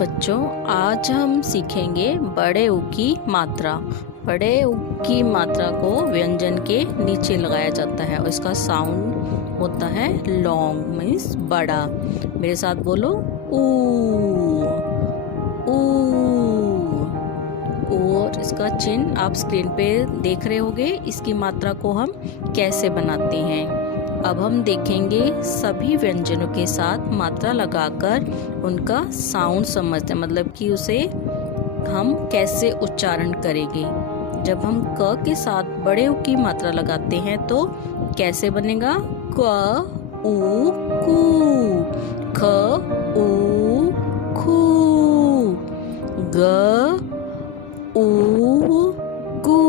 बच्चों, आज हम सीखेंगे बड़े ऊ की मात्रा। बड़े ऊ की मात्रा को व्यंजन के नीचे लगाया जाता है और इसका साउंड होता है लॉन्ग, मीन्स बड़ा। मेरे साथ बोलो ऊ ऊ। और इसका चिन्ह आप स्क्रीन पे देख रहे होंगे। इसकी मात्रा को हम कैसे बनाते हैं अब हम देखेंगे। सभी व्यंजनों के साथ मात्रा लगाकर उनका साउंड समझते हैं, मतलब कि उसे हम कैसे उच्चारण करेंगे। जब हम क के साथ बड़े ऊ की मात्रा लगाते हैं तो कैसे बनेगा? क उ कू, ख उ खू, ग उ गू,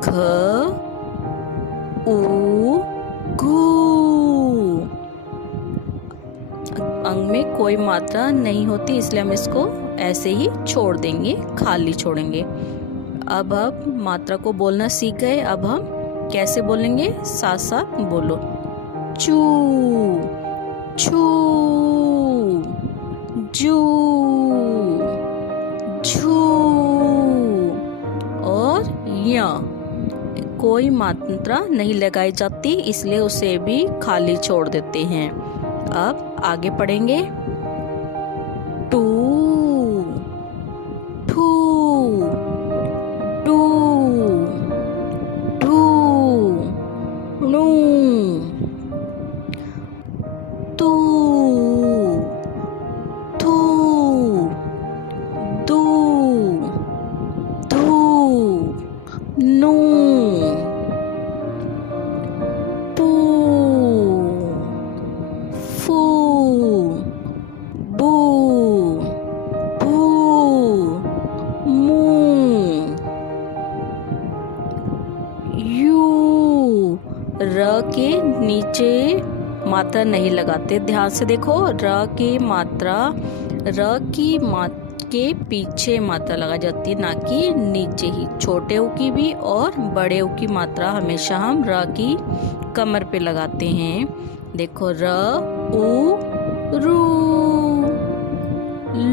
घ ऊ घू। अंग में कोई मात्रा नहीं होती, इसलिए हम इसको ऐसे ही छोड़ देंगे, खाली छोड़ेंगे। अब मात्रा को बोलना सीख गए। अब हम कैसे बोलेंगे? साथ साथ बोलो। चू छू, जू झू और या। कोई मात्रा नहीं लगाई जाती, इसलिए उसे भी खाली छोड़ देते हैं। अब आगे पढ़ेंगे। टू ठू, टू ढू, णू, तू थू, दू धू, नू, पू फू, बू भू, मू, यू। र के नीचे मात्रा नहीं लगाते, ध्यान से देखो। र के पीछे मात्रा लगाई जाती है, ना कि नीचे ही। छोटे ऊ की भी और बड़े ऊ की मात्रा हमेशा हम र की कमर पे लगाते हैं। देखो, र ऊ रू,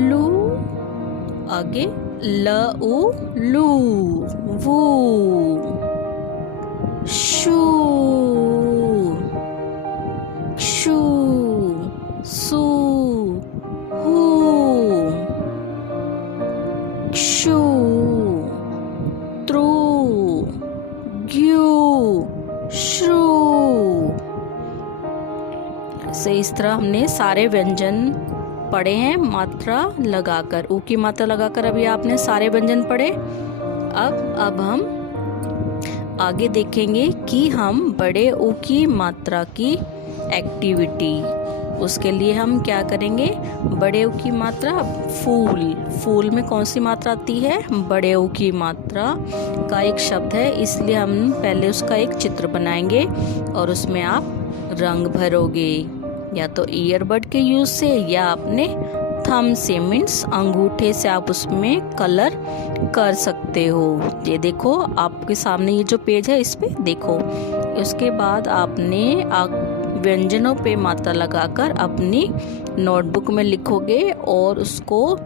लू, आगे ल ऊ लू, वू, शू शू, सू, हू, क्षू, त्रु, ग्यू, श्रू। से इस तरह हमने सारे व्यंजन पढ़े हैं मात्रा लगाकर। ऊ की मात्रा लगाकर अभी आपने सारे व्यंजन पढ़े। अब हम आगे देखेंगे कि हम बड़े ऊ की मात्रा की एक्टिविटी, उसके लिए हम क्या करेंगे? बड़े ऊ की मात्रा फूल में कौन सी मात्रा आती है? बड़े ऊ की मात्रा का एक शब्द है, इसलिए हम पहले उसका एक चित्र बनाएंगे और उसमें आप रंग भरोगे, या तो ईयरबड के यूज से या अपने थंब से, मीन्स अंगूठे से आप उसमें कलर कर सकते हो। ये देखो आपके सामने ये जो पेज है, इस पे देखो। उसके बाद आपने व्यंजनों पे मात्रा लगाकर अपनी नोटबुक में लिखोगे और उसको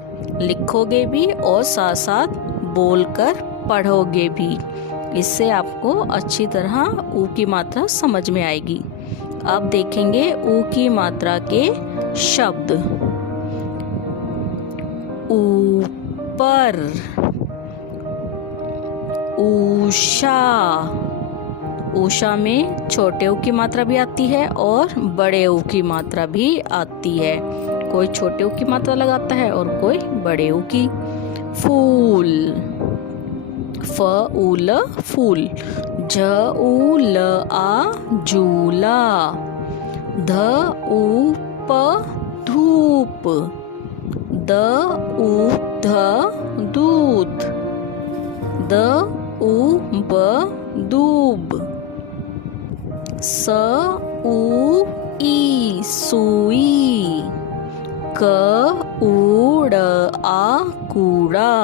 लिखोगे भी और साथ साथ बोलकर पढ़ोगे भी। इससे आपको अच्छी तरह ऊ की मात्रा समझ में आएगी। अब देखेंगे ऊ की मात्रा के शब्द। ऊपर, ऊषा। ऊषा में छोटे ऊ की मात्रा भी आती है और बड़े ऊ की मात्रा भी आती है। कोई छोटे ऊ की मात्रा लगाता है और कोई बड़े ऊ की। फूल, फ ऊ ल फूल, झ ऊ ल आ झूला, ध ऊ प धूप, द ऊ ध दूध, द ऊ ब दूब, स ऊ ई सुई, क ऊ ड़ आ कूड़ा,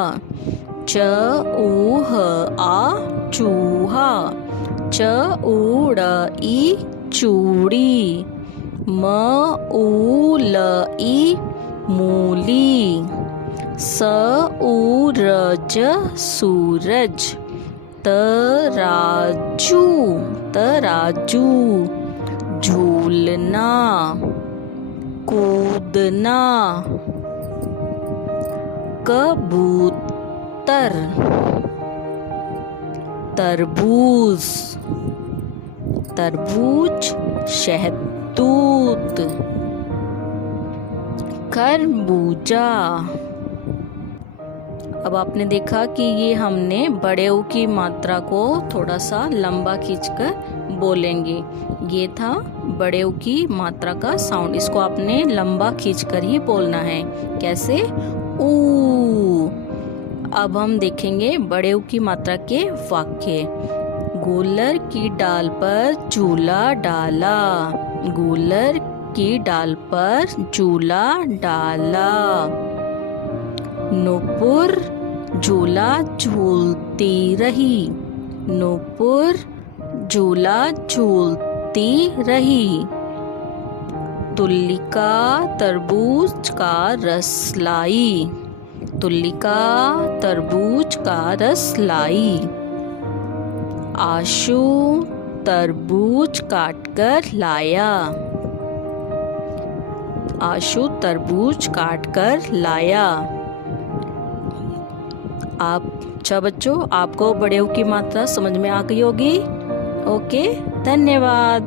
च ऊ ह आ चूहा, च ऊ ड़ ई चूड़ी, म ऊ ल ई मूली। सूरज सूरज। तराजू तराजू। झूलना कूदना। कबूतर। तरबूज तरबूज। शहतूत। खरबूजा। अब आपने देखा कि ये हमने बड़े ऊ की मात्रा को थोड़ा सा लंबा खींचकर बोलेंगे। ये था बड़े ऊ की मात्रा का साउंड। इसको आपने लंबा खींचकर ही बोलना है। कैसे? ऊ। अब हम देखेंगे बड़े ऊ की मात्रा के वाक्य। गूलर की डाल पर झूला डाला। गूलर की डाल पर झूला डाला। नूपुर झूला झूलती रही। नूपुर झूला झूलती रही। तुलिका तरबूज का रस लाई। तुलिका तरबूज का रस लाई। आशु तरबूज काटकर लाया। आशु तरबूज काटकर लाया। अच्छा बच्चों, आपको बड़े ऊ की मात्रा समझ में आ गई होगी। ओके, धन्यवाद।